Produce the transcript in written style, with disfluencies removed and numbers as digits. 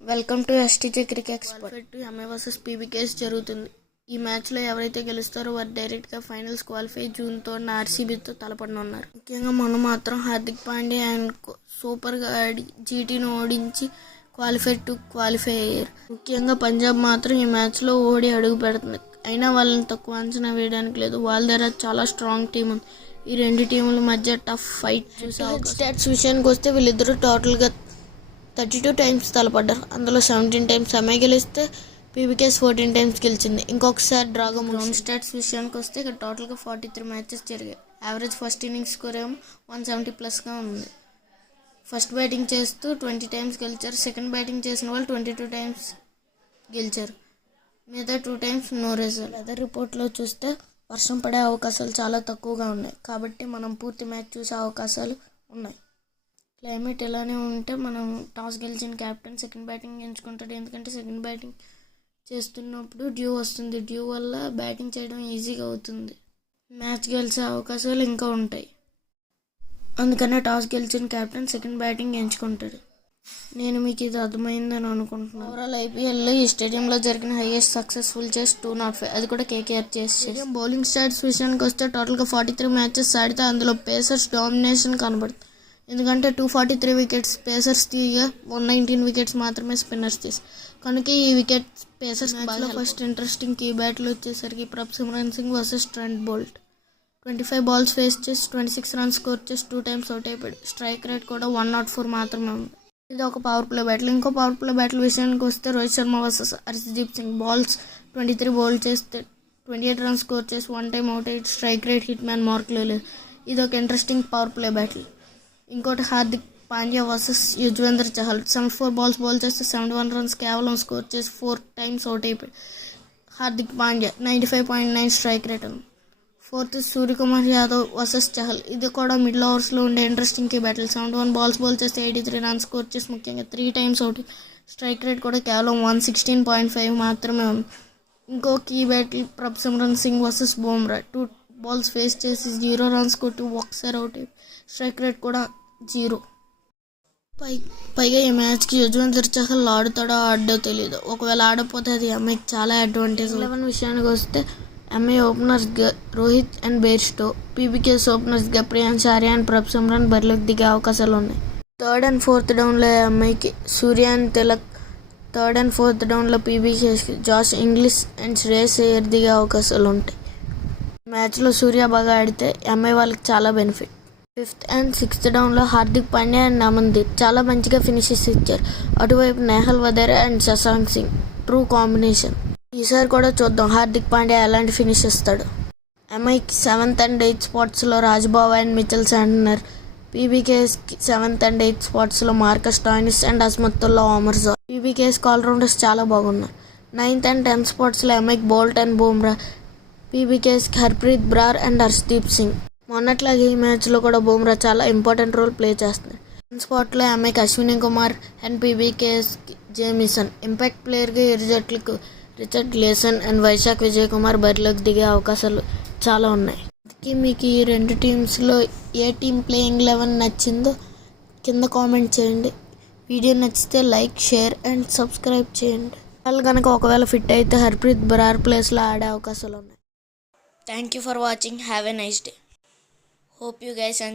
Welcome to STJ cricket expert. MI versus PBKS జరుగుతుంది. ఈ మ్యాచ్లో ఎవరైతే గెలుస్తారో వారు డైరెక్ట్గా ఫైనల్స్ క్వాలిఫై జూన్తో ఆర్సీబీతో తలపడనున్నారు. ముఖ్యంగా మనం మాత్రం హార్దిక్ పాండ్యా అండ్ సూపర్గా ఆడి జీటీని ఓడించి క్వాలిఫై అయ్యారు. ముఖ్యంగా పంజాబ్ మాత్రం ఈ మ్యాచ్లో ఓడి అడుగు పెడుతుంది. అయినా వాళ్ళని తక్కువ అంచనా వేయడానికి లేదు. వాళ్ళ దగ్గర చాలా స్ట్రాంగ్ టీం ఉంది. ఈ రెండు టీముల మధ్య టఫ్ ఫైట్ చూసే స్టాట్స్ విషయానికి వస్తే వీళ్ళిద్దరూ టోటల్గా 32 టైమ్స్ తలపడ్డారు. అందులో 17 టైమ్స్ ఎంఐ గెలిస్తే పీబీకేఎస్ 14 టైమ్స్ గెలిచింది. ఇంకొకసారి డ్రాగా గ్రౌండ్ స్టాట్స్ విషయానికి వస్తే ఇక్కడ టోటల్గా 43 మ్యాచెస్ జరిగాయి. యావరేజ్ ఫస్ట్ ఇన్నింగ్స్ స్కోర్ ఏమో 170+ ఉంది. ఫస్ట్ బ్యాటింగ్ చేస్తూ 20 టైమ్స్ గెలిచారు. సెకండ్ బ్యాటింగ్ చేసిన వాళ్ళు 22 టైమ్స్ గెలిచారు. మిగతా 2 టైమ్స్ నో రిజల్ట్. వెదర్ రిపోర్ట్లో చూస్తే వర్షం పడే అవకాశాలు చాలా తక్కువగా ఉన్నాయి. కాబట్టి మనం పూర్తి మ్యాచ్ చూసే అవకాశాలు ఉన్నాయి. క్లైమేట్ ఇలానే ఉంటే మనం టాస్ గెలిచిన కెప్టెన్ సెకండ్ బ్యాటింగ్ ఎంచుకుంటాడు. ఎందుకంటే సెకండ్ బ్యాటింగ్ చేస్తున్నప్పుడు డ్యూ వస్తుంది. డ్యూ వల్ల బ్యాటింగ్ చేయడం ఈజీగా అవుతుంది. మ్యాచ్ గెలిచే అవకాశాలు ఇంకా ఉంటాయి. అందుకనే టాస్ గెలిచిన కెప్టెన్ సెకండ్ బ్యాటింగ్ ఎంచుకుంటాడు. నేను మీకు ఇది అర్థమైందని అనుకుంటున్నాను. ఓవరాల్ ఐపీఎల్లో ఈ స్టేడియంలో జరిగిన హైయెస్ట్ సక్సెస్ఫుల్ చేసి 205, అది కూడా కేకేఆర్ చేసి. బౌలింగ్ స్టాట్స్ విషయానికి వస్తే టోటల్గా 43 మ్యాచెస్ ఆడితే అందులో పేసర్స్ డామినేషన్ కనబడుతుంది. ఎందుకంటే 243 వికెట్స్ పేసర్స్ తీయగా 119 వికెట్స్ మాత్రమే స్పిన్నర్స్ తీసి, కనుక ఈ వికెట్ పేసర్స్ బాగా. ఫస్ట్ ఇంట్రెస్టింగ్ కీ బ్యాట్లు వచ్చేసరికి Prabhsimran Singh versus Trent Boult. 25 balls face చేసి 26 రన్స్ స్కోర్ చేసి 2 టైమ్స్ అవుట్ అయిపోయాడు. స్ట్రైక్ రేట్ కూడా 104 మాత్రమే ఉంది. ఇది ఒక పవర్ ప్లే బ్యాట్లు. ఇంకో పవర్ ప్లే బ్యాట్ల విషయానికి వస్తే Rohit Sharma versus Harshdeep Singh. Balls 23 bowl చేస్తే 28 రన్స్ స్కోర్ చేసి 1 టైమ్ అవుట్ అయ్యి స్ట్రైక్ రేట్ హిట్ మ్యాన్ మార్క్లో లేదు. ఇది ఒక ఇంట్రెస్టింగ్ పవర్ ప్లే బ్యాట్లు. ఇంకోటి Hardik Pandya versus Yuzvendra Chahal. 74 balls bowl చేస్తే 71 రన్స్ కేవలం స్కోర్ చేసి 4 టైమ్స్ అవుట్ అయిపోయాడు. హార్దిక్ పాండ్యా 95.9 స్ట్రైక్ రేట్ ఉంది. Fourth Suryakumar Yadav versus Chahal. ఇది కూడా మిడిల్ ఓవర్స్లో ఉండే interesting key battle. 71 balls bowl చేస్తే 83 రన్స్ స్కోర్ చేసి ముఖ్యంగా 3 టైమ్స్ అవుట్. స్ట్రైక్ రేట్ కూడా కేవలం 116.5 మాత్రమే ఉంది. ఇంకో key battle Prabhsimran Singh versus Bumrah. 2 balls face చేసి 0 రన్స్ కొట్టి ఒకసారి అవుట్ అయిపోయి స్ట్రైక్ రేట్ కూడా 0. పైగా ఈ మ్యాచ్కి యుజ్వేంద్ర చహల్ ఆడుతాడో ఆడో తెలియదు. ఒకవేళ ఆడకపోతే అది ఎంఐకి చాలా అడ్వాంటేజ్. 11 విషయానికి వస్తే ఎంఐ ఓపెనర్స్గా రోహిత్ అండ్ బెయిర్స్టో, పీబీకేఎస్ ఓపెనర్స్గా ప్రియాంశ్ ఆర్య అండ్ ప్రభ్సిమ్రన్ బరిలోకి దిగే అవకాశాలు ఉన్నాయి. 3rd and 4th డౌన్లో ఎంఐకి Surya and Tilak. 3rd and 4th డౌన్లో పీబీకేఎస్కి Josh Inglis and Shreyas Iyer దిగే అవకాశాలు ఉంటాయి. మ్యాచ్లో సూర్య బాగా ఆడితే ఎంఐ వాళ్ళకి చాలా బెనిఫిట్. 5th and 6th డౌన్లో హార్దిక్ పాండ్యా అండ్ అమన్దీప్ చాలా మంచిగా ఫినిషెస్ ఇచ్చారు. అటువైపు Nehal Wadhera and Shashank Singh true combination. ఈసారి కూడా చూద్దాం హార్దిక్ పాండ్యా ఎలాంటి ఫినిష్ ఇస్తాడు. ఎంఐకి 7th and 8th స్పాట్స్లో రాజ్బావ్ and Mitchell Santner. పీబీకేఎస్కి 7th and 8th స్పాట్స్లో Marcus Stoinis and Azmatullah ఓమర్జా. పీబీకేఎస్కి all-rounders చాలా బాగున్నారు. 9th and 10th స్పాట్స్లో ఎంఐకి bolt and Bumrah. పీబీకేఎస్కి Harpreet Brar and Harshdeep Singh. మొన్నట్లాగే ఈ మ్యాచ్లో కూడా బుమ్రా చాలా ఇంపార్టెంట్ రోల్ ప్లే చేస్తున్నాడు. 10th స్పాట్లో ఎంఐకి అశ్విని కుమార్ అండ్ పీబీకేఎస్కి జేమిసన్. ఇంపాక్ట్ ప్లేయర్గా ఇరు జట్లకు Richard Gleeson and Vyshak Vijay Kumar బరిలోకి దిగే అవకాశాలు చాలా ఉన్నాయి. అందుకే మీకు ఈ రెండు టీమ్స్లో ఏ టీం ప్లేయింగ్ 11 నచ్చిందో కింద కామెంట్ చేయండి. వీడియో నచ్చితే లైక్, షేర్ అండ్ సబ్స్క్రైబ్ చేయండి. వాళ్ళు కనుక ఒకవేళ ఫిట్ అయితే హర్ప్రీత్ బ్రార్ ప్లేస్లో ఆడే అవకాశాలు ఉన్నాయి. Thank you for watching. Have a nice day. Hope you guys enjoy.